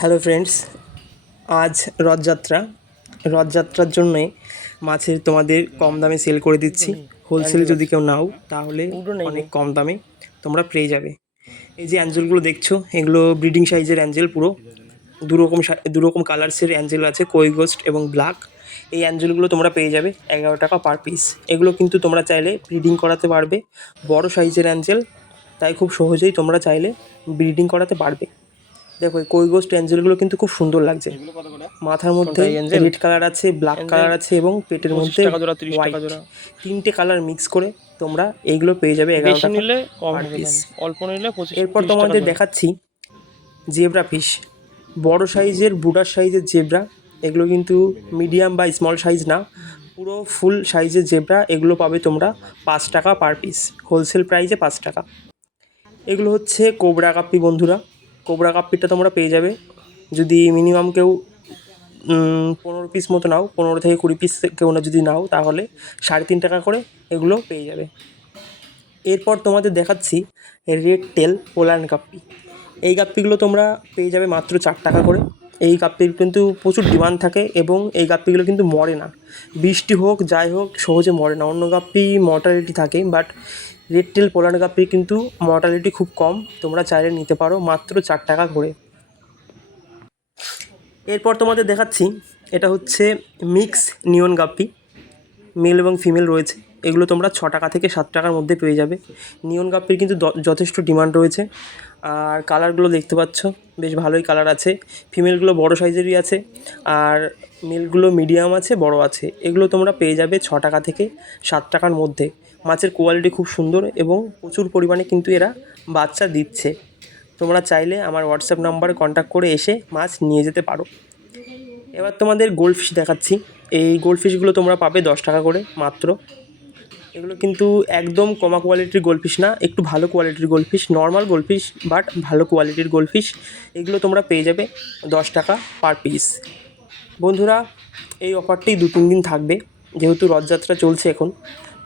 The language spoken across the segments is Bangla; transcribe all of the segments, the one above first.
হ্যালো ফ্রেন্ডস আজ রথযাত্রা। রথযাত্রার জন্যে মাছের তোমাদের কম দামে সেল করে দিচ্ছি। হোলসেল যদি কেউ নাও তাহলে অনেক কম দামে তোমরা পেয়ে যাবে। এই যে অ্যাঞ্জেলগুলো দেখছ এগুলো ব্রিডিং সাইজের অ্যাঞ্জেল পুরো। দুরকম দুরকম কালার্সের অ্যাঞ্জেল আছে কই গোস্ট এবং ব্ল্যাক এই অ্যাঞ্জেলগুলো তোমরা পেয়ে যাবে এগারো টাকা পার পিস এগুলো কিন্তু তোমরা চাইলে ব্রিডিং করাতে পারবে। বড় সাইজের অ্যাঞ্জেল তাই খুব সহজেই তোমরা চাইলে ব্রিডিং করাতে পারবে। দেখো এই কই গোস্ট অ্যাঞ্জেলগুলো কিন্তু খুব সুন্দর লাগছে। মাথার মধ্যে রেড কালার আছে ব্ল্যাক কালার আছে এবং পেটের মধ্যে। তিনটে কালার মিক্স করে তোমরা এইগুলো পেয়ে যাবে এগারো বেশি টাকা নিলে। অল্প নিলে এরপর তোমাদের দেখাচ্ছি জেব্রা ফিশ। বড় সাইজের বুডার সাইজের জেব্রা। এগুলো কিন্তু মিডিয়াম বা স্মল সাইজ না। পুরো ফুল সাইজের জেব্রা এগুলো পাবে তোমরা পাঁচ টাকা পার পিস হোলসেল প্রাইসে পাঁচ টাকা। এগুলো হচ্ছে কোবরা কাপ্পি বন্ধুরা। কোবরা কাপ্পিটা তোমরা পেয়ে যাবে। যদি মিনিমাম কেউ পনেরো পিস মতো নাও, পনেরো থেকে কুড়ি পিস কেউ না যদি নাও, তাহলে সাড়ে তিন টাকা করে এগুলো পেয়ে যাবে। এরপর তোমাদের দেখাচ্ছি রেড টেল পোলান কাপ্পি এই গাপ্পিগুলো তোমরা পেয়ে যাবে মাত্র চার টাকা করে। এই গাপ্পির কিন্তু প্রচুর ডিমান্ড থাকে এবং এই গাপ্পিগুলো কিন্তু মরে না। বৃষ্টি হোক, যাই হোক, সহজে মরে না। অন্য গাপ্পি মর্টালিটি থাকে বাট রেড টেল গাপ্পির কিন্তু মর্টালিটি খুব কম, তোমরা চাইলে নিতে পারো মাত্র চার টাকা করে। এরপর তোমাদের দেখাচ্ছি, এটা হচ্ছে মিক্স নিয়ন গাপ্পি মেল এবং ফিমেল রয়েছে। এগুলো তোমরা ছ টাকা থেকে সাত টাকার মধ্যে পেয়ে যাবে। নিয়ন গাপ্পির কিন্তু যথেষ্ট ডিমান্ড রয়েছে। আর কালারগুলো দেখতে পাচ্ছ, বেশ ভালোই কালার আছে। ফিমেলগুলো বড় সাইজেরই আছে। আর মেলগুলো মিডিয়াম আছে, বড় আছে। এগুলো তোমরা পেয়ে যাবে ছ টাকা থেকে সাত টাকার মধ্যে। মাছের কোয়ালিটি খুব সুন্দর এবং প্রচুর পরিমাণে কিন্তু এরা বাচ্চা দিচ্ছে। তোমরা চাইলে আমার হোয়াটসঅ্যাপ নাম্বারে কন্ট্যাক্ট করে এসে মাছ নিয়ে যেতে পারো। এবার তোমাদের গোল্ড ফিশ দেখাচ্ছি। এই গোল্ড ফিশগুলো তোমরা পাবে দশ টাকা করে মাত্র। এগুলো কিন্তু একদম কমা কোয়ালিটির গোল্ড না, একটু ভালো কোয়ালিটির goldfish normal goldfish but ভালো কোয়ালিটির গোল্ড ফিশ এগুলো তোমরা পেয়ে যাবে দশ টাকা পার পিস বন্ধুরা, এই অফারটি দু তিন দিন থাকবে, যেহেতু রথযাত্রা চলছে এখন,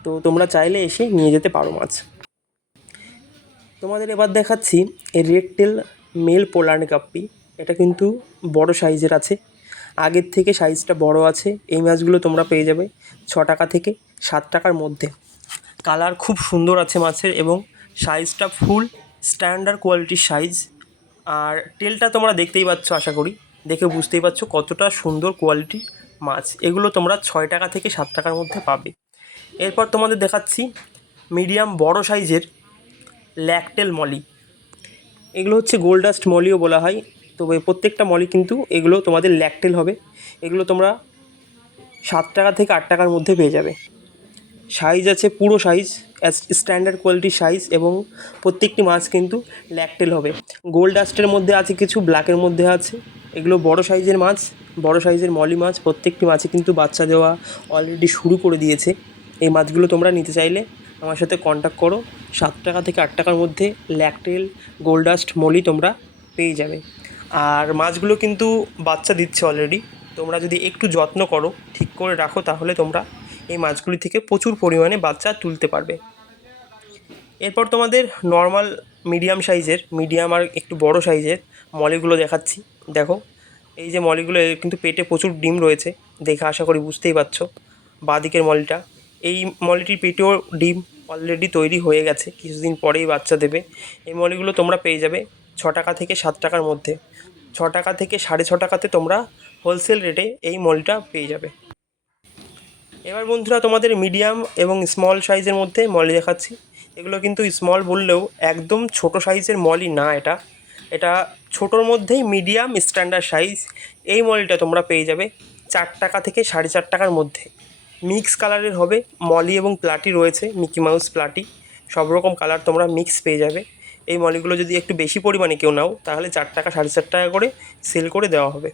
তো তোমরা চাইলে এসে নিয়ে যেতে পারো মাছ। তোমাদের এবার দেখাচ্ছি রেড টেল মেল পোল্যান্ড কাপ্পি এটা কিন্তু বড় সাইজের আছে। আগের থেকে সাইজটা বড় আছে, এই মাছগুলো তোমরা পেয়ে যাবে ছ টাকা থেকে সাত টাকার মধ্যে। কালার খুব সুন্দর আছে মাছের এবং সাইজটা ফুল স্ট্যান্ডার্ড কোয়ালিটির সাইজ আর টেলটা তোমরা দেখতেই পাচ্ছ, আশা করি। দেখে বুঝতেই পারছ কতটা সুন্দর কোয়ালিটি মাছ। এগুলো তোমরা ছয় টাকা থেকে সাত টাকার মধ্যে পাবে। এরপর তোমাদের দেখাচ্ছি মিডিয়াম বড় সাইজের ল্যাকটেল মলি এগুলো হচ্ছে গোল্ডাস্ট মলিও বলা হয়। তবে প্রত্যেকটা মলি কিন্তু এগুলো তোমাদের ল্যাকটেল হবে। এগুলো তোমরা সাত টাকা থেকে আট টাকার মধ্যে পেয়ে যাবে। সাইজ আছে পুরো সাইজ স্ট্যান্ডার্ড কোয়ালিটির সাইজ এবং প্রত্যেকটি মাছ কিন্তু ল্যাকটেল হবে। গোল্ড ডাস্টের মধ্যে আছে কিছু ব্ল্যাকের মধ্যে আছে। এগুলো বড় সাইজের মাছ বড় সাইজের মলি মাছ প্রত্যেকটি মাছে কিন্তু বাচ্চা দেওয়া অলরেডি শুরু করে দিয়েছে। এই মাছগুলো তোমরা নিতে চাইলে আমার সাথে কন্ট্যাক্ট করো। সাত টাকা থেকে আট টাকার মধ্যে ল্যাকটেল গোল্ডাস্ট মলি তোমরা পেয়ে যাবে। আর মাছগুলো কিন্তু বাচ্চা দিচ্ছে অলরেডি তোমরা যদি একটু যত্ন করো, ঠিক করে রাখো, তাহলে তোমরা এই মাছগুলি থেকে প্রচুর পরিমাণে বাচ্চা তুলতে পারবে। এরপর তোমাদের নর্মাল মিডিয়াম সাইজের মিডিয়াম আর একটু বড় সাইজের মলিগুলো দেখাচ্ছি। দেখো, এই যে মলিগুলো কিন্তু পেটে প্রচুর ডিম রয়েছে, দেখে আশা করি বুঝতেই পারছ। বাঁদিকের মলিটা, এই মলিটির পেটেও ডিম অলরেডি তৈরি হয়ে গেছে, কিছুদিন পরেই বাচ্চা দেবে। এই মলিগুলো তোমরা পেয়ে যাবে ছ টাকা থেকে সাত টাকার মধ্যে। ছ টাকা থেকে সাড়ে ছ টাকাতে তোমরা হোলসেল রেটে এই মলটা পেয়ে যাবে। এবার বন্ধুরা তোমাদের মিডিয়াম এবং স্মল সাইজের মধ্যে মলি দেখাচ্ছি। এগুলো কিন্তু স্মল বললেও একদম ছোট সাইজের মলি না এটা। এটা ছোটোর মধ্যেই মিডিয়াম স্ট্যান্ডার্ড সাইজ এই মলিটা তোমরা পেয়ে যাবে চার টাকা থেকে সাড়ে চার টাকার মধ্যে। মিক্স কালারের হবে, মলি এবং প্লাটি রয়েছে মিকি মাউস প্লাটি সব রকম কালার তোমরা মিক্স পেয়ে যাবে। এই মলিগুলো যদি একটু বেশি পরিমাণে কেউ নাও, তাহলে চার টাকা সাড়ে চার টাকা করে সেল করে দেওয়া হবে।